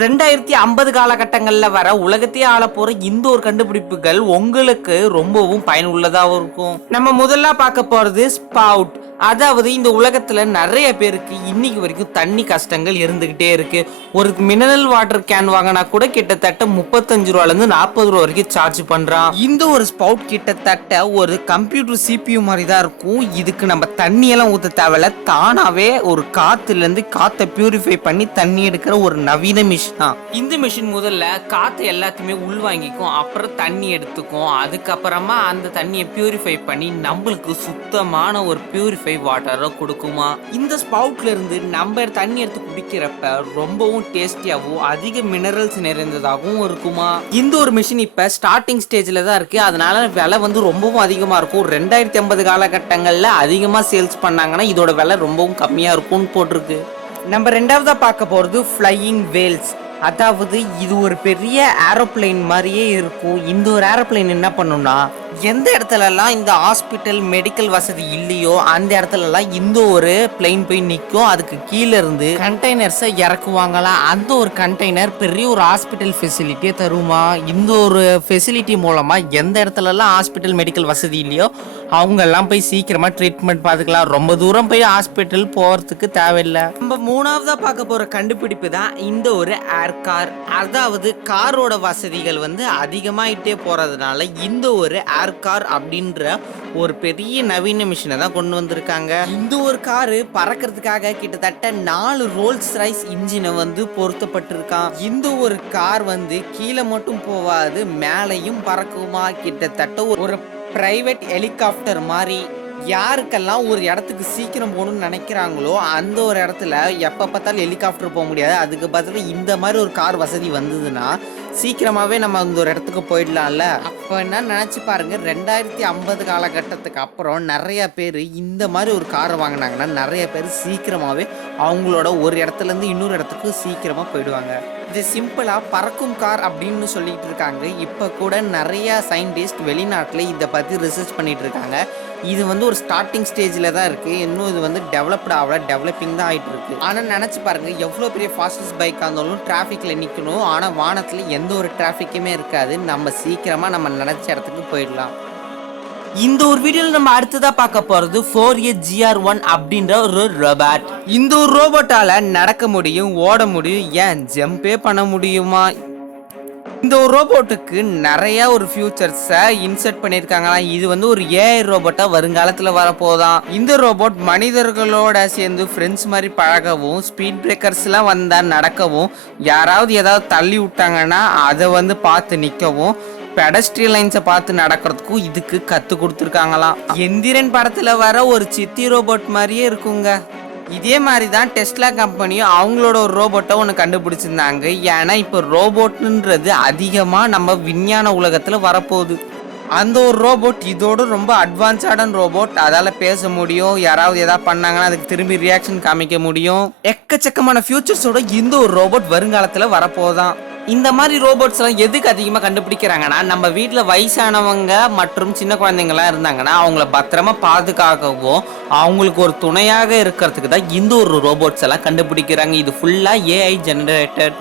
2050 காலகட்டங்கள்ல வர உலகத்தையே ஆள போற இந்த ஒரு கண்டுபிடிப்புகள் உங்களுக்கு ரொம்பவும் பயனுள்ளதாகவும் இருக்கும். நம்ம முதல்ல பார்க்க போறது ஸ்பவுட். அதாவது இந்த உலகத்துல நிறைய பேருக்கு இன்னைக்கு வரைக்கும் தண்ணி கஷ்டங்கள் இருந்துகிட்டே இருக்கு. ஒரு மினரல் வாட்டர் கேன் வாங்கினா கூட கிட்டத்தட்ட 35 ரூபால இருந்து 40 ரூபா வரைக்கும் சார்ஜ் பண்றான். இந்த ஒரு ஸ்பவுட் கிட்டத்தட்ட ஒரு கம்ப்யூட்டர் CPU மாதிரி தான் இருக்கும். இதுக்கு நம்ம தண்ணி எல்லாம் ஊத்த தேவையில்ல, தானாவே ஒரு காத்துல இருந்து காத்தை பியூரிஃபை பண்ணி தண்ணி எடுக்கிற ஒரு நவீன மிஷின் தான் இந்த மிஷின். முதல்ல காத்தை எல்லாத்தையுமே உள்வாங்கிக்கும், அப்புறம் தண்ணி எடுத்துக்கும், அதுக்கப்புறமா அந்த தண்ணியை பியூரிஃபை பண்ணி நம்மளுக்கு சுத்தமான ஒரு பியூரிஃபை வாட்டரை கொடுக்குமா. இந்த ஸ்பவுட்ல இருந்து நம்ம தண்ணி எடுத்து குடிக்கிறப்ப ரொம்பவும் டேஸ்டியாகவும் அதிக மினரல்ஸ் நிறைந்ததாகவும் இருக்குமா. இந்த ஒரு மிஷின் இப்ப ஸ்டார்டிங் ஸ்டேஜ்ல தான் இருக்கு, அதனால விலை வந்து ரொம்பவும் அதிகமா இருக்கும். 2050 காலகட்டங்கள்ல அதிகமா சேல்ஸ் பண்ணாங்கன்னா இதோட விலை ரொம்பவும் கம்மியா இருக்கும்னு போட்டிருக்கு. நம்ம ரெண்டாவதா பார்க்க போறது ஃப்ளையிங் வேல்ஸ். அதாவது இது ஒரு பெரிய ஏரோப்ளைன் மாதிரியே இருக்கும். இந்த ஒரு ஏரோப்ளைன் என்ன பண்ணும்னா, எந்த இடத்துலலாம் இந்த ஹாஸ்பிட்டல் மெடிக்கல் வசதி இல்லையோ அந்த இடத்துலலாம் இந்த ஒரு பிளைன் போய் நிற்கும். அதுக்கு கீழே இருந்து கண்டெய்னர்ஸை இறக்குவாங்களாம். அந்த ஒரு கண்டெய்னர் பெரிய ஒரு ஹாஸ்பிட்டல் ஃபெசிலிட்டியை தருமா. இந்த ஒரு ஃபெசிலிட்டி மூலமா எந்த இடத்துலலாம் ஹாஸ்பிட்டல் மெடிக்கல் வசதி இல்லையோ அவங்கெல்லாம் போய் சீக்கிரமா ட்ரீட்மெண்ட் பார்த்துக்கலாம். ரொம்ப தூரம் போய் ஹாஸ்பிட்டல் போகிறதுக்கு தேவையில்லை. நம்ம மூணாவதா பார்க்க போற கண்டுபிடிப்பு தான் இந்த ஒரு ஏர் கார். அதாவது காரோட வசதிகள் வந்து அதிகமாயிட்டே போறதுனால இந்த ஒரு ஏர் கார் அப்படின்ற ஒரு பெரிய நவீன மிஷினை தான் கொண்டு வந்திருக்காங்க. இந்த ஒரு காரு பறக்கிறதுக்காக கிட்டத்தட்ட 4 ரோல்ஸ் ரைஸ் இன்ஜினை வந்து பொருத்தப்பட்டிருக்கான். இந்த ஒரு கார் வந்து கீழே மட்டும் போவாது, மேலையும் பறக்குமா. கிட்டத்தட்ட ஒரு பிரைவேட் ஹெலிகாப்டர் மாதிரி. யாருக்கெல்லாம் ஒரு இடத்துக்கு சீக்கிரம் போகணும்னு நினைக்கிறாங்களோ அந்த ஒரு இடத்துல எப்போ பார்த்தாலும் ஹெலிகாப்டர் போக முடியாது. அதுக்கு பதிலாக இந்த மாதிரி ஒரு கார் வசதி வந்ததுன்னா சீக்கிரமாகவே நம்ம அந்த ஒரு இடத்துக்கு போயிடலாம்ல. அப்போ என்ன நினச்சி பாருங்க, 2050 காலகட்டத்துக்கு அப்புறம் நிறைய பேர் இந்த மாதிரி ஒரு காரை வாங்கினாங்கன்னா நிறைய பேர் சீக்கிரமாகவே அவங்களோட ஒரு இடத்துலேருந்து இன்னொரு இடத்துக்கு சீக்கிரமாக போயிடுவாங்க. இது சிம்பிளாக பறக்கும் கார் அப்படின்னு சொல்லிட்டு இருக்காங்க. இப்போ கூட நிறைய சயின்டிஸ்ட் வெளிநாட்டில் இதை பற்றி ரிசர்ச் பண்ணிட்டு இருக்காங்க. இது வந்து ஒரு ஸ்டார்டிங் ஸ்டேஜில் தான் இருக்குது, இன்னும் இது வந்து டெவலப்டு ஆகல, டெவலப்பிங் தான் ஆகிட்டு இருக்கு. ஆனால் நினச்சி பாருங்கள், எவ்வளோ பெரிய ஃபாஸ்டஸ்ட் பைக்காக இருந்தாலும் டிராஃபிக்கில் நிற்கணும். ஆனால் வானத்தில் எந்த ஒரு டிராஃபிக்குமே இருக்காது, நம்ம சீக்கிரமாக நம்ம நினச்ச இடத்துக்கு போயிடலாம். இந்த ஒரு வீடியோவில் நம்ம அடுத்ததா பார்க்க போறது 4AGR1 அப்படின்ற ஒரு ரோபோட். இந்த ஒரு ரோபோட்டால நடக்க முடியும், ஓட முடியும், ஏன் ஜம்பே பண்ண முடியுமா. இந்த ஒரு ரோபோட்டுக்கு நிறைய ஒரு ஃபியூச்சர்ஸை இன்சர்ட் பண்ணியிருக்காங்களாம். இது வந்து ஒரு AI ரோபோட்டா வருங்காலத்தில் வரப்போதான். இந்த ரோபோட் மனிதர்களோட சேர்ந்து ஃப்ரெண்ட்ஸ் மாதிரி பழகவும், ஸ்பீட் பிரேக்கர்ஸ்லாம் வந்தால் நடக்கவும், யாராவது ஏதாவது தள்ளி விட்டாங்கன்னா அதை வந்து பார்த்து நிற்கவும், பெடஸ்ட்ரியல் லைன்ஸை பார்த்து நடக்கிறதுக்கும் இதுக்கு கற்றுக் கொடுத்துருக்காங்களாம். எந்திரன் படத்தில் வர ஒரு சித்தி ரோபோட் மாதிரியே இருக்குங்க. இதே மாதிரி தான் டெஸ்லா கம்பெனியும் அவங்களோட ஒரு ரோபோட்டை ஒன்று கண்டுபிடிச்சிருந்தாங்க. ஏன்னா இப்போ ரோபோட்டுன்றது அதிகமாக நம்ம விஞ்ஞான உலகத்தில் வரப்போகுது. அந்த ஒரு ரோபோட் இதோட ரொம்ப அட்வான்ஸான ரோபோட். அதால் பேச முடியும், யாராவது எதாவது பண்ணாங்கன்னா அதுக்கு திரும்பி ரியாக்ஷன் காமிக்க முடியும். எக்கச்சக்கமான ஃபியூச்சர்ஸோட இந்த ஒரு ரோபோட் வருங்காலத்தில் வரப்போதான். இந்த மாதிரி ரோபோட்ஸ் எல்லாம் எதுக்கு அதிகமாக கண்டுபிடிக்கிறாங்கன்னா, நம்ம வீட்டில் வயசானவங்க மற்றும் சின்ன குழந்தைங்களாம் இருந்தாங்கன்னா அவங்கள பத்திரமா பாதுகாக்கவும் அவங்களுக்கு ஒரு துணையாக இருக்கிறதுக்கு தான் இந்த ஒரு ரோபோட்ஸ் எல்லாம் கண்டுபிடிக்கிறாங்க. இது ஃபுல்லாக AI ஜெனரேட்டட்.